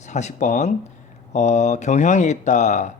40번 어, 경향이 있다.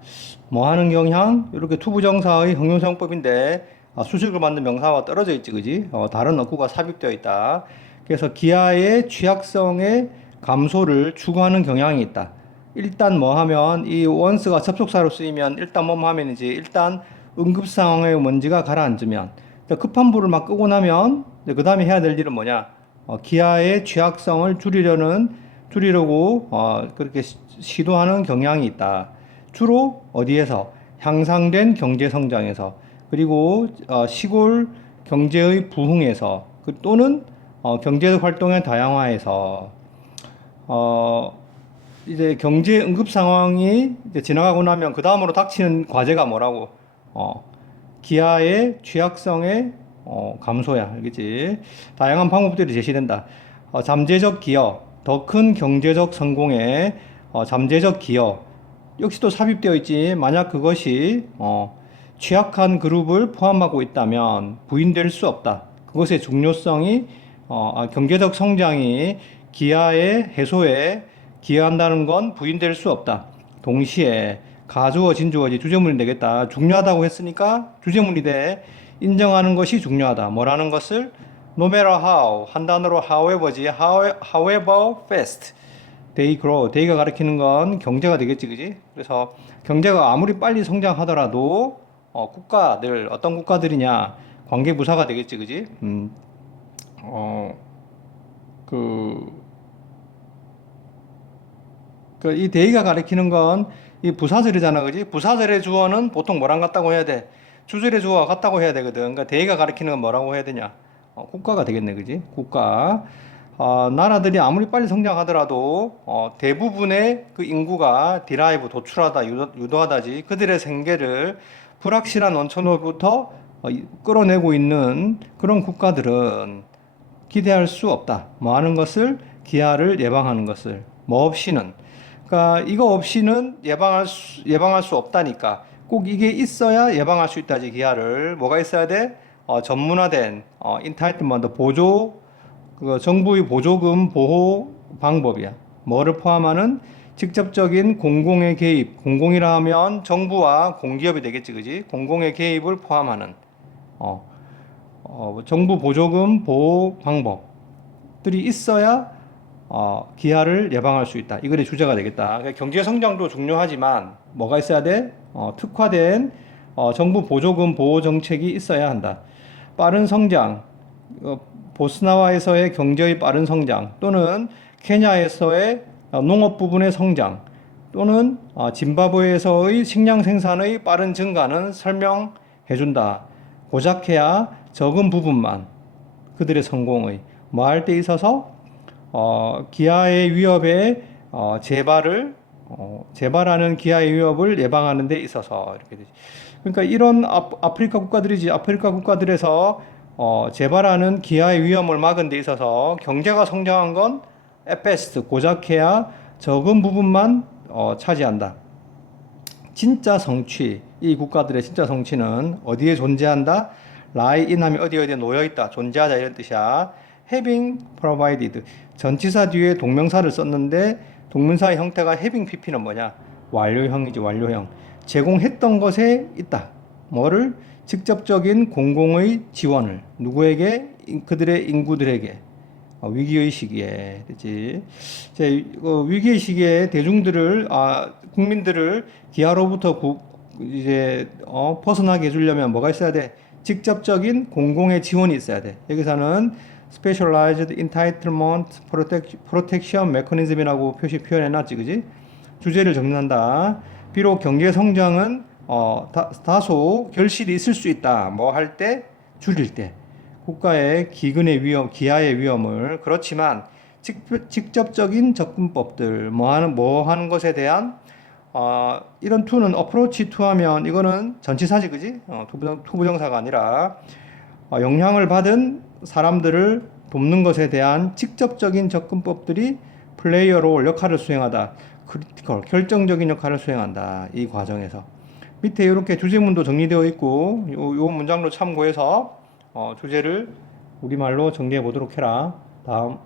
뭐 하는 경향? 이렇게 투부정사의 형용사용법인데 아, 수식을 만든 명사와 떨어져 있지, 그지? 어, 다른 어구가 삽입되어 있다. 그래서 기하의 취약성의 감소를 추구하는 경향이 있다. 일단 뭐 하면 이 once가 접속사로 쓰이면 일단 뭐 하면이지 일단 응급 상황에 먼지가 가라앉으면 급한 불을 막 끄고 나면 그 다음에 해야 될 일은 뭐냐? 어, 기아의 취약성을 줄이려는 줄이려고 어, 그렇게 시- 시도하는 경향이 있다. 주로 어디에서 향상된 경제 성장에서 그리고 어, 시골 경제의 부흥에서 그 또는 어, 경제적 활동의 다양화에서 어, 이제 경제 응급 상황이 지나가고 나면 그 다음으로 닥치는 과제가 뭐라고? 어, 기아의 취약성의 어, 감소야, 알겠지? 다양한 방법들이 제시된다. 어, 잠재적 기여, 더 큰 경제적 성공에 어, 잠재적 기여 역시 또 삽입되어 있지. 만약 그것이 어, 취약한 그룹을 포함하고 있다면 부인될 수 없다. 그것의 중요성이 어, 아, 경제적 성장이 기아의 해소에 기여한다는 건 부인될 수 없다. 동시에 가주어 진주어지 주제문이 되겠다. 중요하다고 했으니까 주제문이 돼. 인정하는 것이 중요하다. 뭐라는 것을 no matter how 한 단어로 however지 how- however fast they grow day가 가리키는 건 경제가 되겠지 그지 그래서 경제가 아무리 빨리 성장하더라도 어, 국가들 어떤 국가들이냐 관계 부사가 되겠지 그지 음, 음어그 그이 데이가 가리키는 건 이 부사절이잖아, 그지? 부사절의 주어는 보통 뭐랑 같다고 해야 돼? 주절의 주어가 같다고 해야 되거든. 그러니까 데이가 가리키는 건 뭐라고 해야 되냐? 어, 국가가 되겠네, 그지? 국가. 어, 나라들이 아무리 빨리 성장하더라도 어, 대부분의 그 인구가 디라이브 도출하다 유도, 유도하다지 그들의 생계를 불확실한 원천으로부터 어, 이- 끌어내고 있는 그런 국가들은 기대할 수 없다. 뭐 하는 것을 기아를 예방하는 것을 뭐 없이는 그러니까 이거 없이는 예방할 수, 예방할 수 없다니까 꼭 이게 있어야 예방할 수 있다지 기아를 뭐가 있어야 돼? 어, 전문화된 어, 인타이트먼트 보조 그 정부의 보조금 보호 방법이야. 뭐를 포함하는 직접적인 공공의 개입, 공공이라 하면 정부와 공기업이 되겠지, 그지? 공공의 개입을 포함하는 어, 어, 정부 보조금 보호 방법들이 있어야 어, 기아를 예방할 수 있다. 이거의 주제가 되겠다. 그러니까 경제 성장도 중요하지만 뭐가 있어야 돼? 어, 특화된 어, 정부 보조금 보호 정책이 있어야 한다. 빠른 성장, 어, 보스나와에서의 경제의 빠른 성장 또는 케냐에서의 어, 농업 부분의 성장 또는 어, 짐바브웨에서의 식량 생산의 빠른 증가는 설명해 준다. 고작해야 적은 부분만 그들의 성공의 뭐할 때 있어서 어, 기아의 위협에 어, 재발을 어, 재발하는 기아의 위협을 예방하는 데 있어서 이렇게 되지. 그러니까 이런 아, 아프리카 국가들이지 아프리카 국가들에서 어, 재발하는 기아의 위험을 막은 데 있어서 경제가 성장한 건 에페스트 고작해야 적은 부분만 어, 차지한다. 진짜 성취 이 국가들의 진짜 성취는 어디에 존재한다? in 하면 어디 어디에 놓여 있다 존재하다 이런 뜻이야. having provided 전치사 뒤에 동명사를 썼는데 동명사의 형태가 having pp는 뭐냐? 완료형이지 완료형. 제공했던 것에 있다. 뭐를? 직접적인 공공의 지원을 누구에게? 인- 그들의 인구들에게. 어, 위기의 시기에. 이제 어, 위기의 시기에 대중들을 아 국민들을 기아로부터 구, 이제 어, 벗어나게 해주려면 뭐가 있어야 돼? 직접적인 공공의 지원이 있어야 돼. 여기서는 specialized entitlement protect, protection mechanism이라고 표시 표현해놨지 그지? 주제를 정리한다. 비록 경제 성장은 어, 다, 다소 결실이 있을 수 있다. 뭐 할 때 줄일 때. 국가의 기근의 위험, 기아의 위험을. 그렇지만 직, 직접적인 접근법들 뭐 하는 뭐 하는 것에 대한 어, 이런 투는 어프로치 투 하면 이거는 전치사지 그지? 어, 투부정, 투부정사가 아니라 어, 영향을 받은 사람들을 돕는 것에 대한 직접적인 접근법들이 플레이어 롤 역할을 수행하다. 크리티컬 결정적인 역할을 수행한다. 이 과정에서 밑에 이렇게 주제문도 정리되어 있고 요, 요 문장로 참고해서 어, 주제를 우리말로 정리해 보도록 해라. 다음